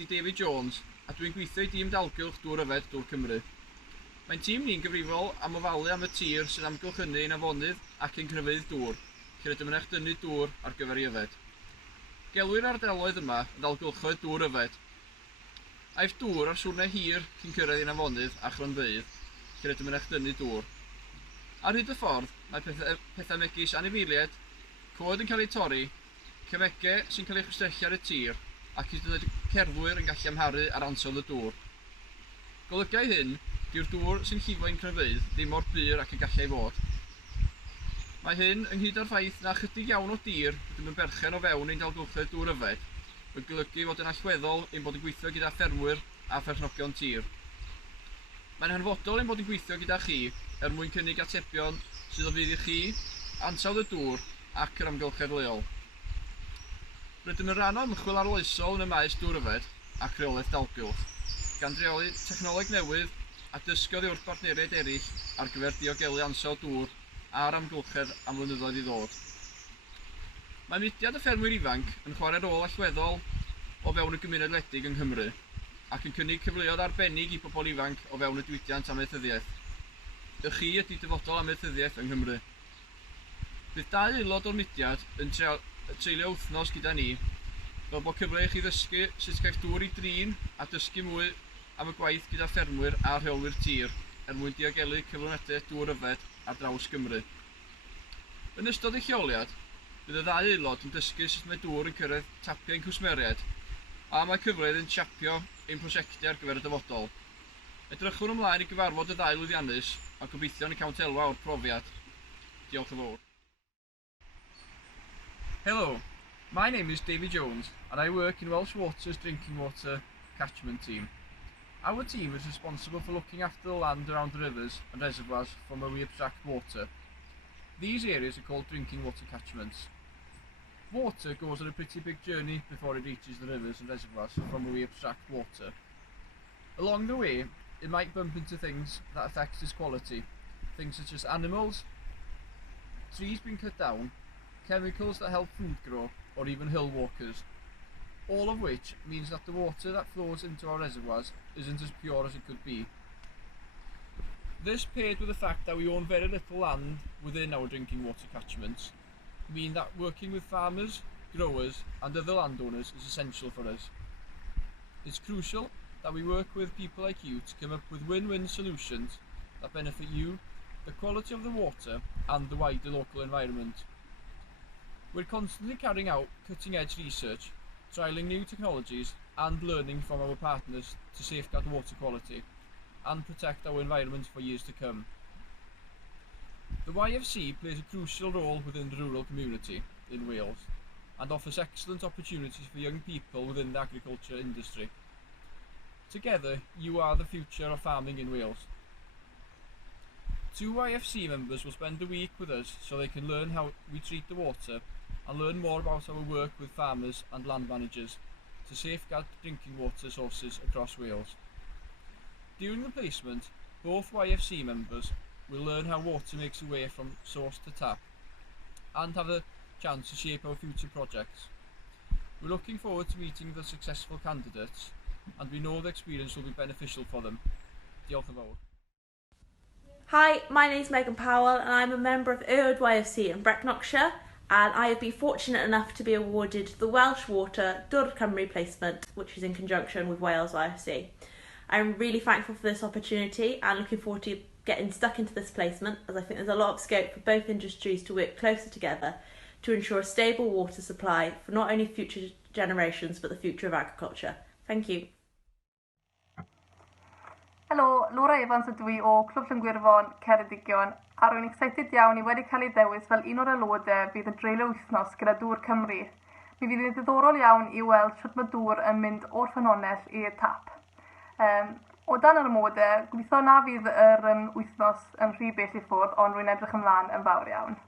ydy David Jones a dwi'n gweithio i dîm dalgylch dŵr yfed Dŵr Cymru. Mae'n tîm ni'n gyfrifol am ofalu am y tir sy'n amgylchynu yn afonydd ac yn cryfydd dŵr, lle rydym yn eich dynnu dŵr ar gyfer ei yfed. Gelwir ardaloedd yma yn dalgylchoedd dŵr yfed. Aeth dŵr ar siwrnau hir cyn cyrraedd i'n afonydd a chronfeydd, lle rydym yn eich dynnu dŵr. Ar hyd y ffordd, mae pethau megis anifeiliaid, coed yn cael ei torri, cemegau sy'n cael ei chwistrellu ar y tir, ac hyd yn oed cerddwyr yn gallu amharu ar ansawdd y dŵr. Golygau hyn, dyw'r dŵr sy'n llifo i'n cronfeydd ddim mor bur ac y gallai fod. Mae hyn ynghyd â'r ffaith na chydig iawn o dir rydym yn berchen o fewn ein dalgylchoedd dŵr yfed, yn golygu fod yn allweddol ein bod yn gweithio gyda ffermwyr a pherchnogion tir. Mae'n hanfodol ein bod yn gweithio gyda chi mwyn cynnig atebion sydd o fydd i chi, ansawdd y dŵr ac yr amgylchedd leol. Rydym yn rhan o ymchwil arloesol yn y maes dŵr yfed ac reolaeth dalgylch, gan dreoli technoleg newydd a dysgodd wrth bartneriaid eraill ar gyfer diogelu ansawdd dŵr a'r amgylchedd am flynyddoedd i ddod. Mae mudiad y ffermwyr ifanc yn chwarae rôl allweddol o fewn y gymuned wledig yng Nghymru ac yn cynnig cyfleoedd arbennig i bobl ifanc o fewn y diwydiant amaethyddiaeth. Y chi ydy dyfodol amaethyddiaeth yng Nghymru. Bydd 2 aelod o'r mudiad yn treulio wythnos gyda ni, fel bod cyfle i chi ddysgu sut caiff dŵr i drin a dysgu mwy am y gwaith gyda ffermwyr a rheolwyr tir mwyn diogelu cyflwyniadau dŵr yfed ar draws Gymru. Yn ystod eich lleoliad, bydd y 2 aelod yn dysgu sut mae dŵr yn cyrraedd tapiau ein cwsmeriaid a mae cyfleoedd yn siapio ein prosiectau ar gyfer y dyfodol. Edrychwn ymlaen i gyfarfod y 2 lwyddiannus a gobeithio'n cael elwa o'r profiad. Diolch yn fawr. Hello, my name is David Jones and I work in Welsh Water's drinking water catchment team. Our team is responsible for looking after the land around the rivers and reservoirs from where we extract water. These areas are called drinking water catchments. Water goes on a pretty big journey before it reaches the rivers and reservoirs from where we extract water. Along the way, it might bump into things that affect its quality, things such as animals, trees being cut down, chemicals that help food grow, or even hill walkers. All of which means that the water that flows into our reservoirs isn't as pure as it could be. This, paired with the fact that we own very little land within our drinking water catchments, mean that working with farmers, growers and other landowners is essential for us. It's crucial that we work with people like you to come up with win-win solutions that benefit you, the quality of the water and the wider local environment. We're constantly carrying out cutting-edge research, trialling new technologies and learning from our partners to safeguard water quality and protect our environment for years to come. The YFC plays a crucial role within the rural community in Wales and offers excellent opportunities for young people within the agriculture industry. Together, you are the future of farming in Wales. 2 YFC members will spend a week with us so they can learn how we treat the water and learn more about our work with farmers and land managers to safeguard drinking water sources across Wales. During the placement, both YFC members will learn how water makes its way from source to tap and have a chance to shape our future projects. We're looking forward to meeting the successful candidates and we know the experience will be beneficial for them. Diolch yn fawr. Hi, my name is Megan Powell and I'm a member of Erwood YFC in Brecknockshire, and I have been fortunate enough to be awarded the Welsh Water Dŵr Cymru placement, which is in conjunction with Wales YFC. I'm really thankful for this opportunity and looking forward to getting stuck into this placement, as I think there's a lot of scope for both industries to work closer together to ensure a stable water supply for not only future generations but the future of agriculture. Thank you. Helo, Laura Evans ydw i o Clwb Llangwirfon, Ceredigion, a rwy'n excited iawn i wedi cael ei ddewis fel un o'r aelodau fydd yn dreulio wythnos gyda Dŵr Cymru. Mi fydd yn ddiddorol iawn i weld sut mae dŵr yn mynd o'r ffynhonnell i'r tap. O dan yr amodau, gobeithio na fydd yr wythnos yn rhy bell i ffwrdd, ond rwy'n edrych ymlaen yn fawr iawn.